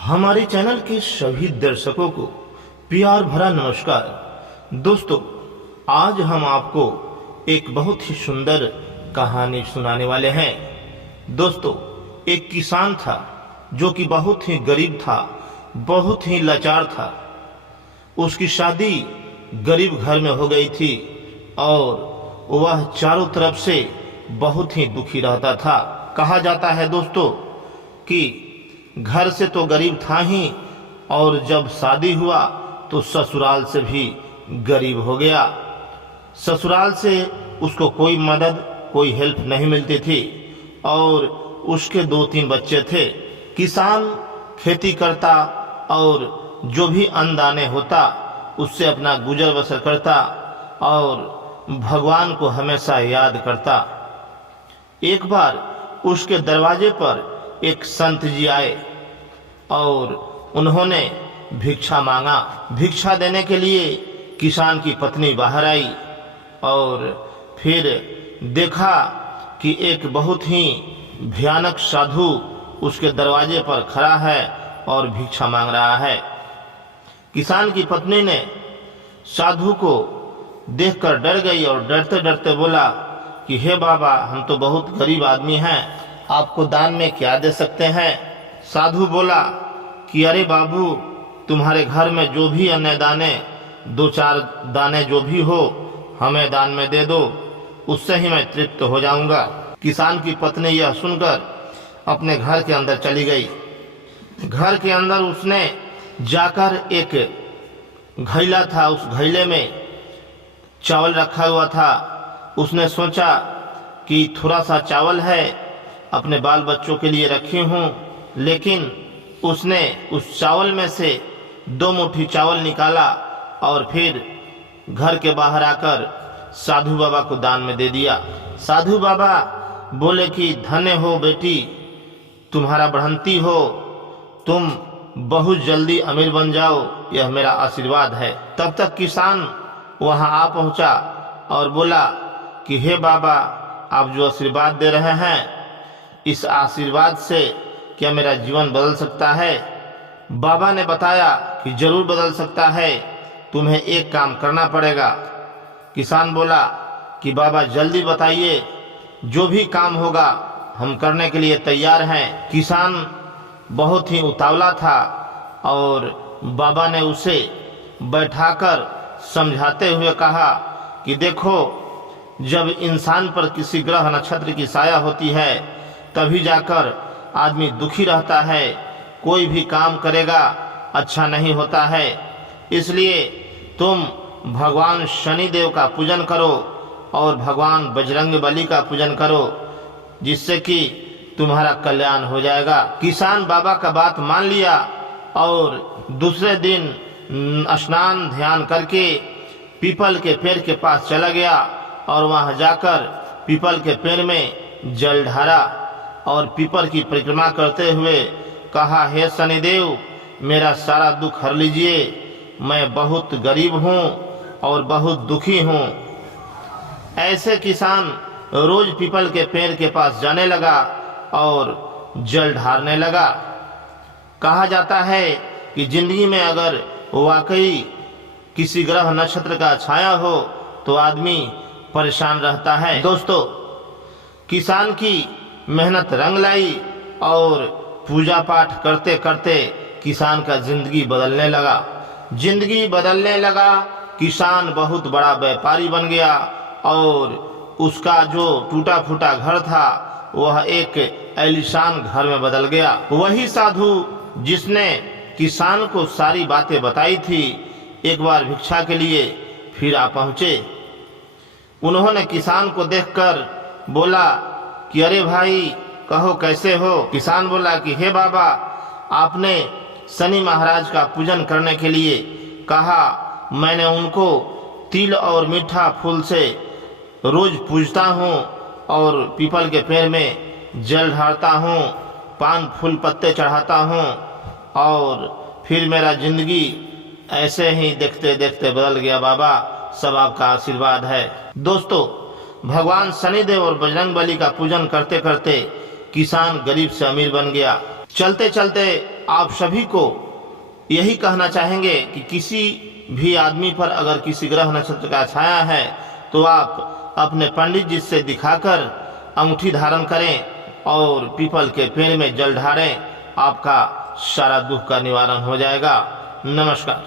हमारे चैनल के सभी दर्शकों को प्यार भरा नमस्कार। दोस्तों, आज हम आपको एक बहुत ही सुंदर कहानी सुनाने वाले हैं। दोस्तों, एक किसान था जो कि बहुत ही गरीब था, बहुत ही लाचार था। उसकी शादी गरीब घर में हो गई थी और वह चारों तरफ से बहुत ही दुखी रहता था। कहा जाता है दोस्तों कि घर से तो गरीब था ही, और जब शादी हुआ तो ससुराल से भी गरीब हो गया। ससुराल से उसको कोई मदद, कोई हेल्प नहीं मिलती थी और उसके 2-3 बच्चे थे। किसान खेती करता और जो भी अन्न दाने होता उससे अपना गुजर बसर करता और भगवान को हमेशा याद करता। एक बार उसके दरवाजे पर एक संत जी आए और उन्होंने भिक्षा मांगा। भिक्षा देने के लिए किसान की पत्नी बाहर आई और फिर देखा कि एक बहुत ही भयानक साधु उसके दरवाजे पर खड़ा है और भिक्षा मांग रहा है। किसान की पत्नी ने साधु को देखकर डर गई और डरते डरते बोला कि हे बाबा, हम तो बहुत गरीब आदमी हैं, आपको दान में क्या दे सकते हैं। साधु बोला कि अरे बाबू, तुम्हारे घर में जो भी अन्न दाने, 2-4 दाने जो भी हो, हमें दान में दे दो, उससे ही मैं तृप्त हो जाऊंगा। किसान की पत्नी यह सुनकर अपने घर के अंदर चली गई। घर के अंदर उसने जाकर एक घैला था, उस घैले में चावल रखा हुआ था। उसने सोचा कि थोड़ा सा चावल है, अपने बाल बच्चों के लिए रखी हूँ, लेकिन उसने उस चावल में से 2 मुट्ठी चावल निकाला और फिर घर के बाहर आकर साधु बाबा को दान में दे दिया। साधु बाबा बोले कि धन्य हो बेटी, तुम्हारा बढ़ंती हो, तुम बहुत जल्दी अमीर बन जाओ, यह मेरा आशीर्वाद है। तब तक किसान वहां आ पहुंचा और बोला कि हे बाबा, आप जो आशीर्वाद दे रहे हैं, इस आशीर्वाद से क्या मेरा जीवन बदल सकता है। बाबा ने बताया कि जरूर बदल सकता है, तुम्हें एक काम करना पड़ेगा। किसान बोला कि बाबा जल्दी बताइए, जो भी काम होगा हम करने के लिए तैयार हैं। किसान बहुत ही उतावला था और बाबा ने उसे बैठाकर समझाते हुए कहा कि देखो, जब इंसान पर किसी ग्रह नक्षत्र की साया होती है तभी जाकर आदमी दुखी रहता है, कोई भी काम करेगा अच्छा नहीं होता है। इसलिए तुम भगवान शनिदेव का पूजन करो और भगवान बजरंगबली का पूजन करो, जिससे कि तुम्हारा कल्याण हो जाएगा। किसान बाबा का बात मान लिया और दूसरे दिन स्नान ध्यान करके पीपल के पेड़ के पास चला गया और वहां जाकर पीपल के पेड़ में जल ढारा और पीपल की परिक्रमा करते हुए कहा, हे शनिदेव, मेरा सारा दुख हर लीजिए, मैं बहुत गरीब हूँ और बहुत दुखी हूँ। ऐसे किसान रोज पीपल के पेड़ के पास जाने लगा और जल ढारने लगा। कहा जाता है कि जिंदगी में अगर वाकई किसी ग्रह नक्षत्र का छाया हो तो आदमी परेशान रहता है। दोस्तों, किसान की मेहनत रंग लाई और पूजा पाठ करते करते किसान का जिंदगी बदलने लगा। जिंदगी बदलने लगा, किसान बहुत बड़ा व्यापारी बन गया और उसका जो टूटा फूटा घर था वह एक आलीशान घर में बदल गया। वही साधु जिसने किसान को सारी बातें बताई थी, एक बार भिक्षा के लिए फिर आ पहुंचे। उन्होंने किसान को देखकर बोला कि अरे भाई, कहो कैसे हो। किसान बोला कि हे बाबा, आपने शनि महाराज का पूजन करने के लिए कहा, मैंने उनको तिल और मीठा फूल से रोज पूजता हूँ और पीपल के पेड़ में जल ढारता हूँ, पान फूल पत्ते चढ़ाता हूँ और फिर मेरा जिंदगी ऐसे ही देखते देखते बदल गया। बाबा, सब आपका आशीर्वाद है। दोस्तों, भगवान शनिदेव और बजरंगबली का पूजन करते करते किसान गरीब से अमीर बन गया। चलते चलते आप सभी को यही कहना चाहेंगे कि किसी भी आदमी पर अगर किसी ग्रह नक्षत्र का छाया है तो आप अपने पंडित जी से दिखाकर अंगूठी धारण करें और पीपल के पेड़ में जल ढारें। आपका सारा दुख का निवारण हो जाएगा। नमस्कार।